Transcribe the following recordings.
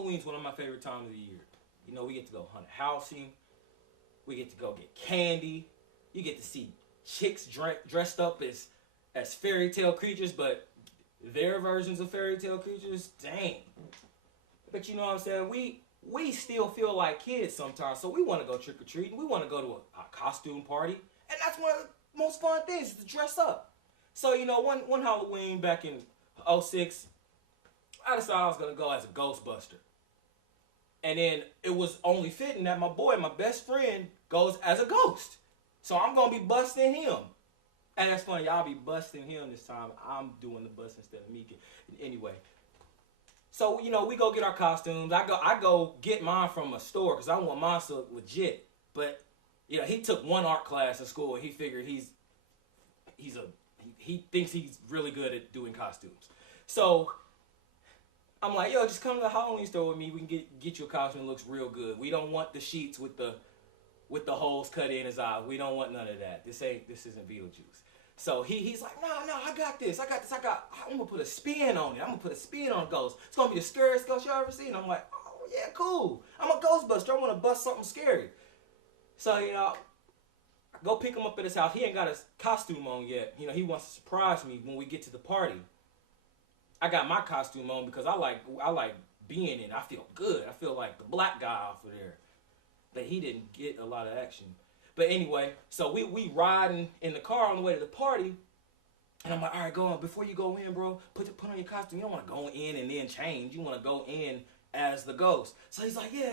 Halloween's one of my favorite times of the year. You know, we get to go hunt housing. We get to go get candy. You get to see chicks dressed up as fairy tale creatures, but their versions of fairy tale creatures. Dang. But you know what I'm saying? We still feel like kids sometimes, so we want to go trick or treating. We want to go to a costume party, and that's one of the most fun things is to dress up. So you know, one Halloween back in '06, I decided I was gonna go as a Ghostbuster. And then it was only fitting that my boy, my best friend, goes as a ghost. So I'm going to be busting him. And that's funny, y'all be busting him this time. I'm doing the bust instead of me. Anyway. So, you know, we go get our costumes. I go get mine from a store because I want mine to look legit. But, you know, he took one art class in school and he figured he thinks he's really good at doing costumes. So I'm like, yo, just come to the Halloween store with me. We can get you a costume that looks real good. We don't want the sheets with the holes cut in his eyes. We don't want none of that. This isn't Beetlejuice. So he's like, no, I got this. I'm gonna put a spin on it. I'm gonna put a spin on Ghost. It's gonna be the scariest ghost you ever seen. I'm like, oh yeah, cool. I'm a Ghostbuster. I wanna bust something scary. So, you know, I go pick him up at his house. He ain't got his costume on yet. You know, he wants to surprise me when we get to the party. I got my costume on because I like being in. I feel good. I feel like the black guy off of there. But he didn't get a lot of action. But anyway, so we riding in the car on the way to the party. And I'm like, all right, go on. Before you go in, bro, put on your costume. You don't want to go in and then change. You want to go in as the ghost. So he's like, yeah.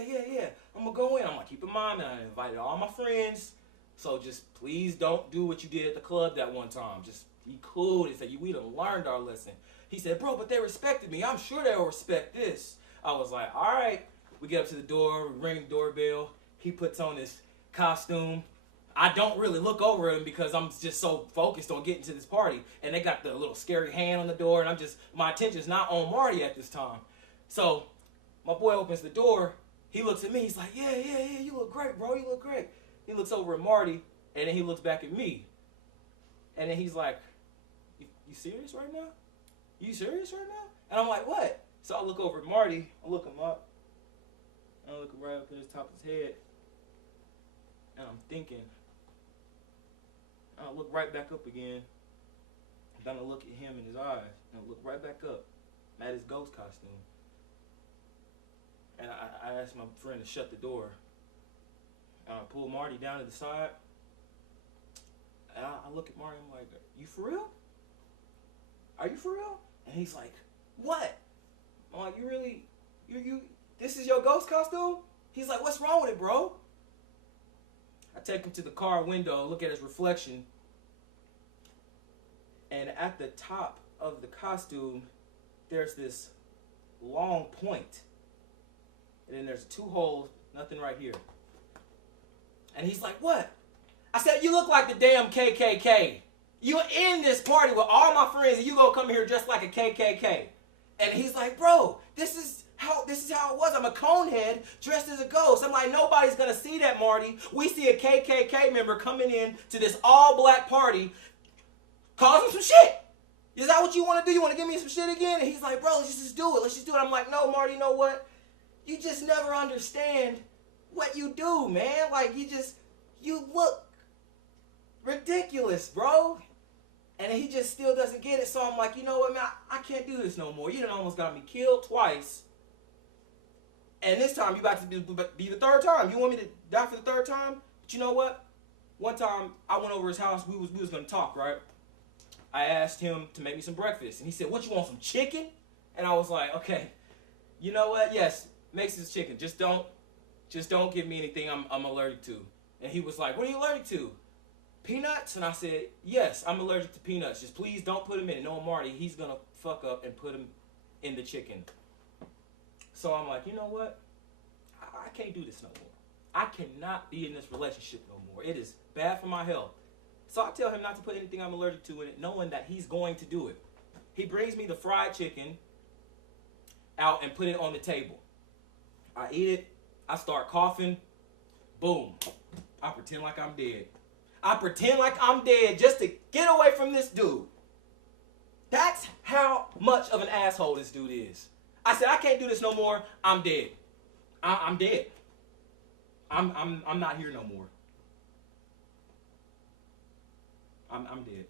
I'm going to go in. I'm like, keep in mind, man, I invited all my friends. So just please don't do what you did at the club that one time. Just be cool. They said, we done learned our lesson. He said, bro, but they respected me. I'm sure they'll respect this. I was like, all right. We get up to the door, we ring the doorbell. He puts on his costume. I don't really look over him because I'm just so focused on getting to this party. And they got the little scary hand on the door, and my attention's not on Marty at this time. So my boy opens the door. He looks at me. He's like, yeah, you look great, bro. You look great. He looks over at Marty, and then he looks back at me. And then he's like, you serious right now? You serious right now? And I'm like, what? So I look over at Marty. I look him up. And I look right up at the top of his head. And I'm thinking. And I look right back up again. Then I look at him in his eyes. And I look right back up at his ghost costume. And I asked my friend to shut the door. And I pull Marty down to the side. And I look at Marty. I'm like, you for real? Are you for real? And he's like, what? I'm like, you really, this is your ghost costume? He's like, what's wrong with it, bro? I take him to the car window, look at his reflection. And at the top of the costume, there's this long point. And then there's 2 holes, nothing right here. And he's like, what? I said, you look like the damn KKK. You're in this party with all my friends and you gonna come here just like a KKK. And he's like, bro, this is how it was. I'm a conehead dressed as a ghost. I'm like, nobody's gonna see that, Marty. We see a KKK member coming in to this all-black party causing some shit. Is that what you want to do? You want to give me some shit again? And he's like, bro, let's just do it. Let's just do it. I'm like, no, Marty, you know what? You just never understand what you do, man. Like, you look ridiculous, bro. And he just still doesn't get it. So I'm like, you know what, man, I can't do this no more. You done almost got me killed twice. And this time you about to be the 3rd time. You want me to die for the 3rd time? But you know what? One time I went over his house. We was gonna talk, right? I asked him to make me some breakfast. And he said, what, you want some chicken? And I was like, okay, you know what? Yes, make some chicken. Just don't give me anything I'm allergic to. And he was like, what are you allergic to? Peanuts? And I said, yes, I'm allergic to peanuts. Just please don't put him in it. No, Marty, he's going to fuck up and put him in the chicken. So I'm like, you know what? I can't do this no more. I cannot be in this relationship no more. It is bad for my health. So I tell him not to put anything I'm allergic to in it, knowing that he's going to do it. He brings me the fried chicken out and put it on the table. I eat it. I start coughing. Boom. I pretend like I'm dead. I pretend like I'm dead just to get away from this dude. That's how much of an asshole this dude is. I said, I can't do this no more. I'm dead. I'm dead. I'm not here no more. I'm dead.